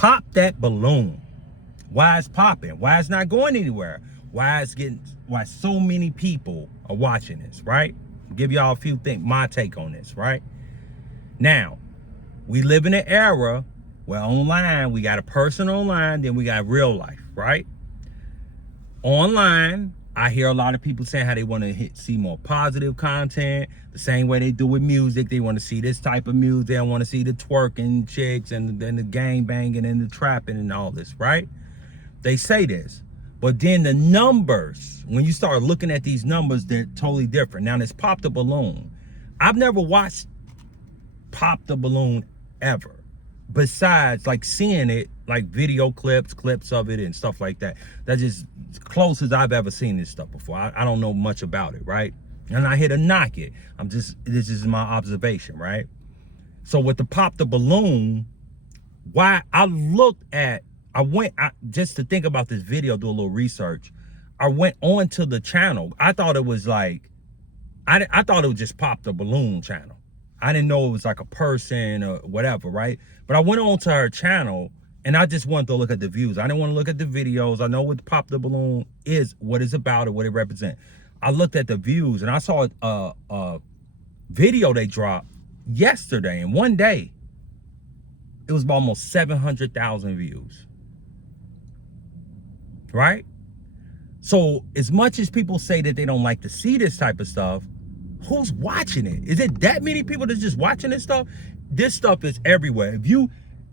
Pop that balloon. Why it's popping? Why it's not going anywhere? Why so many people are watching this, right? I'll give y'all a few things, my take on this, right? Now, we live in an era where online, we got a person online, then we got real life, right? Online, I hear a lot of people saying how they want to see more positive content, the same way they do with music. They want to see this type of music. They want to see the twerking chicks and then the gang banging and the trapping and all this, right? They say this, but then the numbers, when you start looking at these numbers, they're totally different. Now, let's Pop the Balloon. I've never watched Pop the Balloon ever, besides like seeing it, like video clips of it and stuff like that. That's just as close as I've ever seen this stuff before. I don't know much about it, right? And I here to knock it. This is my observation, right? So with the Pop the Balloon, why I went just to think about this video, do a little research. I went on to the channel. I thought it was like, I thought it was just Pop the Balloon channel. I didn't know it was like a person or whatever, right? But I went on to her channel and I just wanted to look at the views. I didn't want to look at the videos. I know what Pop the Balloon is, what it's about, or what it represents. I looked at the views and I saw a video they dropped yesterday, in one day. It was almost 700,000 views. Right? So as much as people say that they don't like to see this type of stuff, who's watching it? Is it that many people that's just watching this stuff? This stuff is everywhere. If you,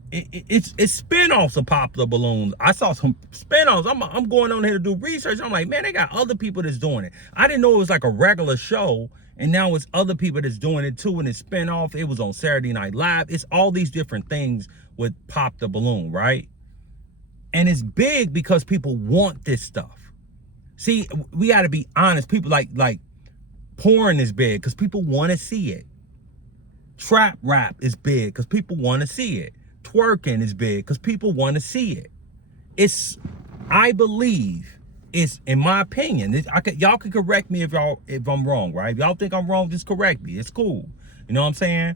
it's spinoffs of Pop the Balloons. I saw some spinoffs. I'm going on here to do research. I'm like, man, they got other people that's doing it. I didn't know it was like a regular show, and now it's other people that's doing it too, and it's spinoff. It was on Saturday Night Live. It's all these different things with Pop the Balloon, right? And it's big because people want this stuff. See, we got to be honest. People like porn is big because people want to see it. Trap rap is big because people want to see it. Twerking is big because people want to see it. I believe it's, in my opinion, y'all can correct me if I'm wrong, right? If y'all think I'm wrong, just correct me. It's cool. You know what I'm saying?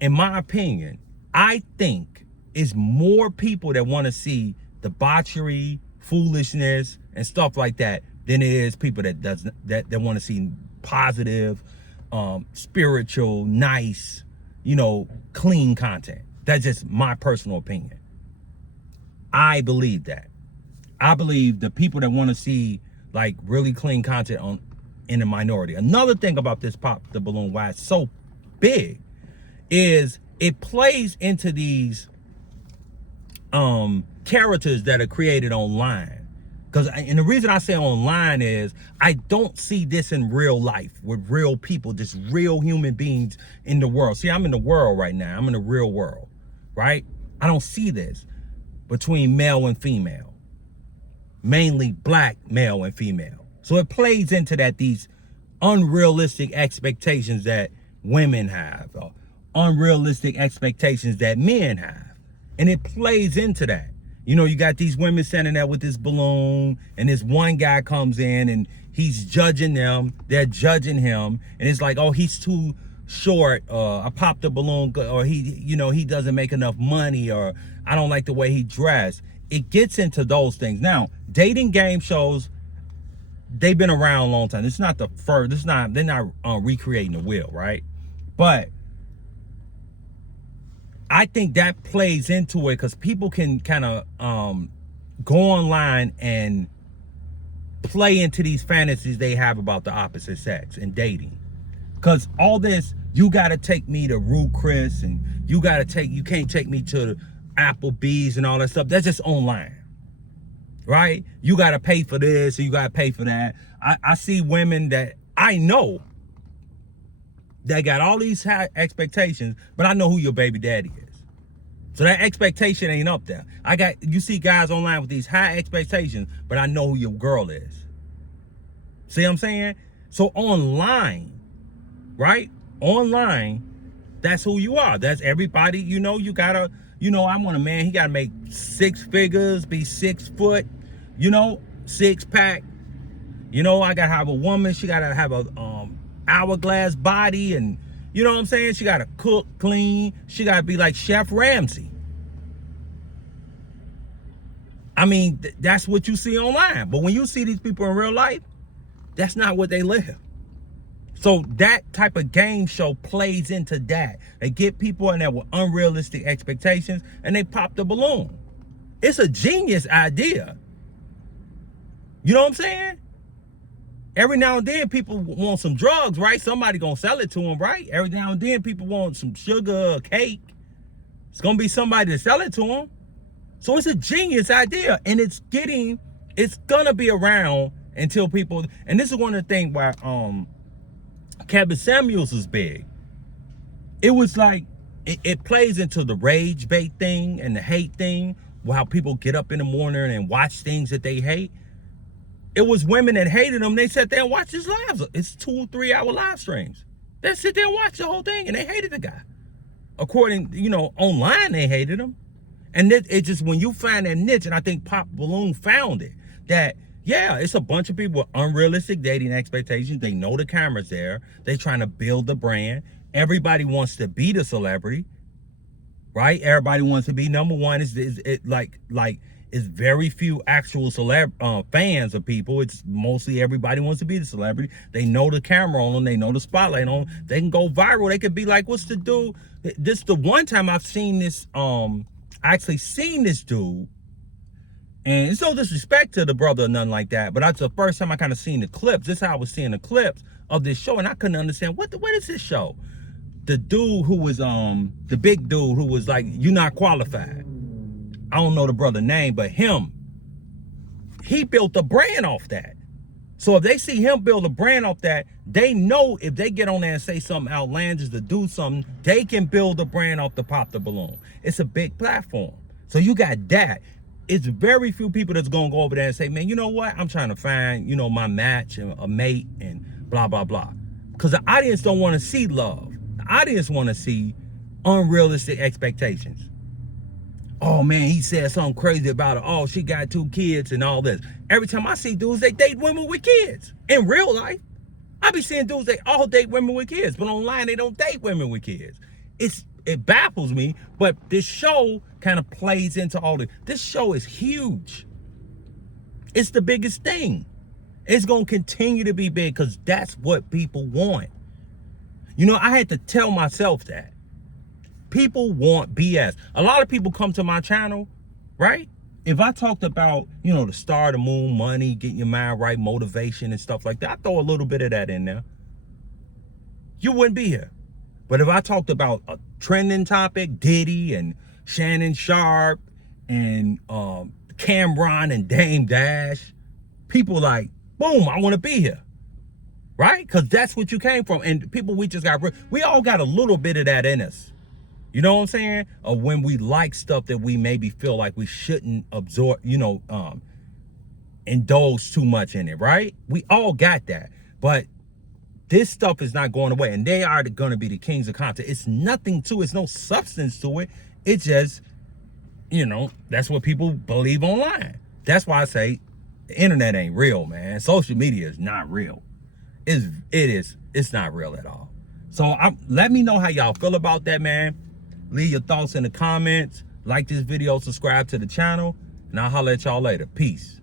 In my opinion, I think it's more people that want to see debauchery, foolishness, and stuff like that than it is people that want to see positive, spiritual, nice, clean content. That's just my personal opinion. I believe that. I believe the people that want to see like really clean content in the minority. Another thing about this Pop the Balloon, why it's so big, is it plays into these characters that are created online. And the reason I say online is I don't see this in real life with real people, just real human beings in the world. See, I'm in the world right now. I'm in the real world, right? I don't see this between male and female, mainly black male and female. So it plays into that, these unrealistic expectations that women have, or unrealistic expectations that men have. And it plays into that. You got these women standing there with this balloon, and this one guy comes in and he's judging them. They're judging him. And it's like, oh, he's too short, or I popped the balloon, or he doesn't make enough money, or I don't like the way he dressed. It gets into those things. Now, dating game shows, they've been around a long time. It's not the first, they're not recreating the wheel, right? But I think that plays into it because people can kind of go online and play into these fantasies they have about the opposite sex and dating. Because all this, you got to take me to Ruth Chris, and you can't take me to Applebee's and all that stuff. That's just online, right? You got to pay for this, or you got to pay for that. I see women that I know that got all these high expectations, but I know who your baby daddy is. So that expectation ain't up there. You see guys online with these high expectations, but I know who your girl is. See what I'm saying? So online, right? Online, that's who you are. That's everybody. You gotta, I want a man, he gotta make 6 figures, be 6 foot, 6 pack. I gotta have a woman, she gotta have a hourglass body, and you know what I'm saying? She gotta cook, clean. She gotta be like Chef Ramsay. I mean, that's what you see online. But when you see these people in real life, that's not what they live. So that type of game show plays into that. They get people in there with unrealistic expectations and they pop the balloon. It's a genius idea. You know what I'm saying? Every now and then people want some drugs, right? Somebody gonna sell it to them, right? Every now and then people want some sugar or cake. It's gonna be somebody to sell it to them. So it's a genius idea, and it's gonna be around until people, and this is one of the things where Kevin Samuels is big. It was like, it plays into the rage bait thing and the hate thing, how people get up in the morning and watch things that they hate. It was women that hated him. They sat there and watched his lives. It's 2 or 3 hour live streams. They sit there and watch the whole thing, and they hated the guy. According, online they hated him. And it just, when you find that niche, and I think Pop Balloon found it, that, yeah, it's a bunch of people with unrealistic dating expectations. They know the camera's there. They trying to build the brand. Everybody wants to be the celebrity, right? Everybody wants to be number one. It's very few actual fans of people. It's mostly everybody wants to be the celebrity. They know the camera on them. They know the spotlight on them. They can go viral. They could be like, what's the dude? This is the one time I've seen this, I actually seen this dude. And it's no disrespect to the brother or nothing like that, but that's the first time I kind of seen the clips. This is how I was seeing the clips of this show, and I couldn't understand, what is this show? The dude who was, the big dude who was like, "You're not qualified." I don't know the brother's name, but he built a brand off that. So if they see him build a brand off that, they know if they get on there and say something outlandish to do something, they can build a brand off the Pop the Balloon. It's a big platform. So you got that. It's very few people that's going to go over there and say, man, you know what? I'm trying to find, my match and a mate and blah, blah, blah. Because the audience don't want to see love. The audience want to see unrealistic expectations. Oh man, he said something crazy about her. Oh, she got 2 kids and all this. Every time I see dudes, they date women with kids. In real life, I be seeing dudes, they all date women with kids, but online they don't date women with kids. It baffles me, but this show kind of plays into all this. This show is huge. It's the biggest thing. It's gonna continue to be big because that's what people want. I had to tell myself that. People want BS. A lot of people come to my channel, right? If I talked about, the star, the moon, money, getting your mind right, motivation and stuff like that, I throw a little bit of that in there, you wouldn't be here. But if I talked about a trending topic, Diddy and Shannon Sharp and Cameron and Dame Dash, people like, boom, I want to be here. Right? Because that's what you came from. And people, we all got a little bit of that in us. You know what I'm saying? Or when we like stuff that we maybe feel like we shouldn't absorb, indulge too much in it, right? We all got that. But this stuff is not going away. And they are going to be the kings of content. It's nothing to it. It's no substance to it. It's just, that's what people believe online. That's why I say the internet ain't real, man. Social media is not real. It's not real at all. So let me know how y'all feel about that, man. Leave your thoughts in the comments. Like this video, subscribe to the channel, and I'll holler at y'all later. Peace.